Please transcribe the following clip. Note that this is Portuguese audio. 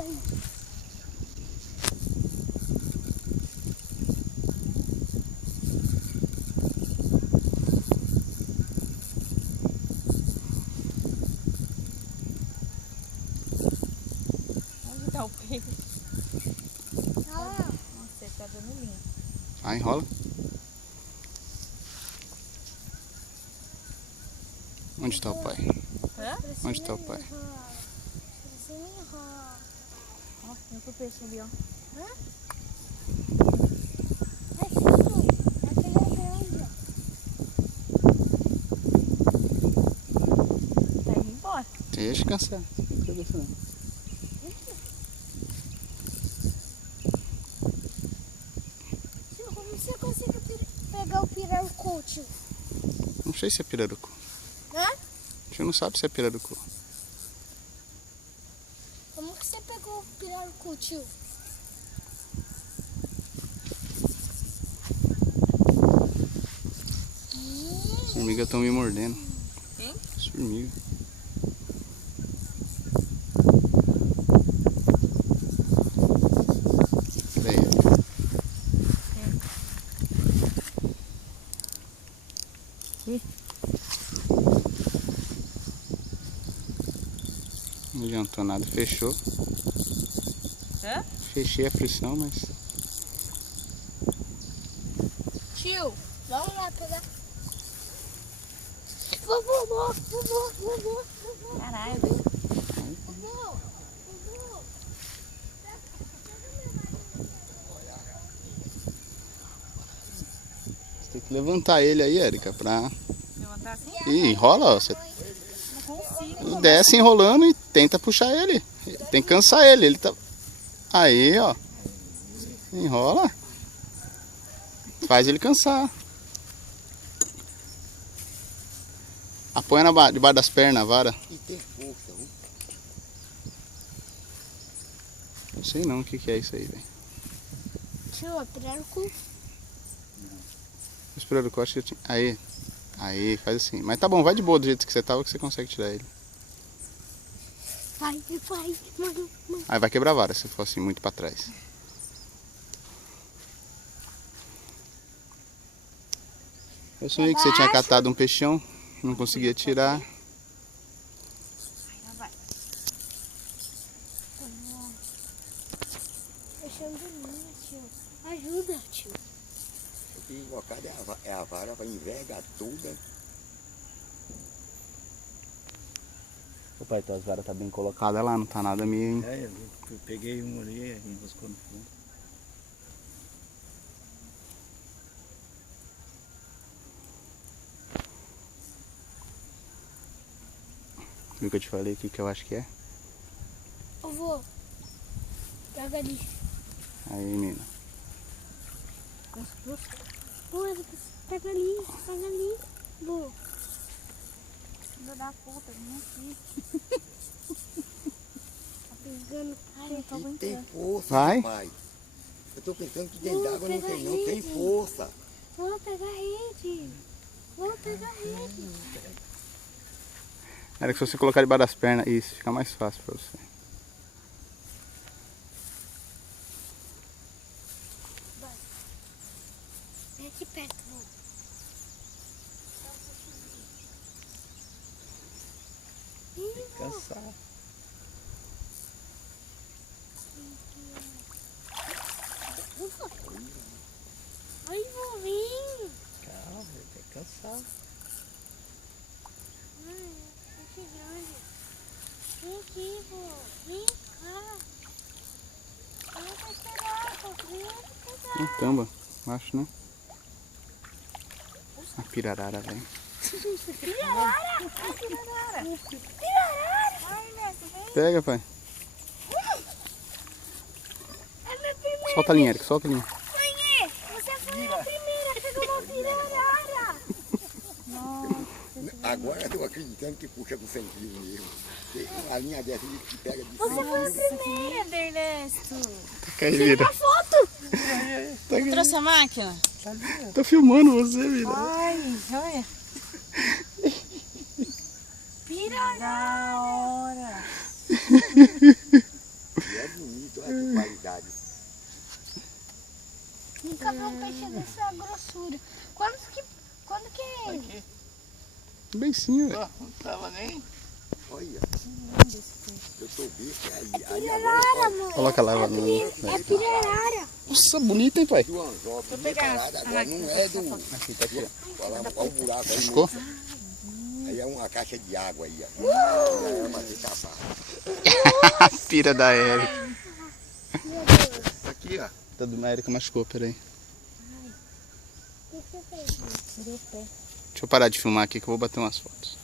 aí. Onde tá o peixe? Ah, Nossa, ele tá dando linha. Ah, enrola. Onde está o pai? Hã? Onde está o pai? Você me enrola. Ó, tem o peixe ali, ó. Hã? É filho. Aquele é grande, ó. Tá indo embora. Deixa cansar. Não precisa dessa, não. Tio, como você consegue pegar o pirarucu, tio? Não sei se é pirarucu. Hã? A gente não sabe se é pirarucu. Como que você pegou o pirarucu, tio? As formigas estão me mordendo. Quem? As formigas. Peraí. Ih. Não adiantou nada. Fechou. Hã? Fechei a frição, mas... Tio, vamos lá pegar. Vovô. Caralho, velho. Vovô. Você tem que levantar ele aí, Érica, pra... Levantar assim? Ih, enrola, ó. Você Não consigo. desce enrolando e tenta puxar ele. Tem que cansar ele. Ele tá... Aí, ó. Enrola. Faz ele cansar. Apoia debaixo das pernas a vara. E tem força, viu? Não sei não o que é isso aí, velho. Tio, é pirarucu. Os pirarucu, acho que eu tinha... Aí. Aí, faz assim. Mas tá bom, vai de boa do jeito que você tava que você consegue tirar ele. Vai, mano. Aí vai quebrar a vara se for assim muito pra trás. Eu sonhei que você tinha catado um peixão, não conseguia tirar. Aí, vai. Fechando linha, tio. Ajuda, tio. O que invocado é a vara para envergar tudo. O pai, as varas tá bem colocadas lá, não tá nada meio, hein? É, eu peguei um ali, enroscou no fundo. Viu o que eu te falei? O que eu acho que é? Vovô, pega ali. Aí, menina. Pega ali. Vô. Filho da puta, vem aqui. Tá pegando. Ai, não tô E tem aguentando. força, Vai. rapaz. Eu tô pensando que dentro d'água não tem não, tem força. Vamos pegar a rede. Era que se você colocar debaixo das pernas, isso, fica mais fácil pra você. Vem aqui perto, vô. Cansar. Ai, vô, vem. Calma, tem que cansar. Ai, que grande. Vem aqui, vô. Vem cá. Vem pra pegar, vem pegar. Um tamba, acho, né? A pirarara, velho. Pirarara! Ai, Neto, vem. Pega, pai. É minha primeira. Solta a linha, Eric, solta a linha. Mãe, você foi a primeira que pegou uma pirarara. Agora eu tô acreditando que puxa com 100 quilos mesmo. A linha dessa que pega de 100 Você foi a quilos. primeira. Ernesto. Caíra. Uma foto. Trouxe a máquina? Tô filmando você, vida. Ai, olha. Pirarara. Da hora. E é nunca vi um peixe dessa grossura. Quando que é ele? Aqui. Beicinho, velho. Ó, não tava nem. Olha, eu tô bicho aí. Pirarara, mãe. Coloca lá no... É pirarara. Nossa, bonito, hein, pai? Do anzol, bem parado agora, não é do... Aqui, tá aqui, ó. Olha lá, olha o buraco aí. Ficou? Aí é uma caixa de água aí, ó. Aí é pra ter capar. Pira da Érica. Aqui, ó. Tá do Érica machucou, peraí. O que você fez? Deixa eu parar de filmar aqui que eu vou bater umas fotos.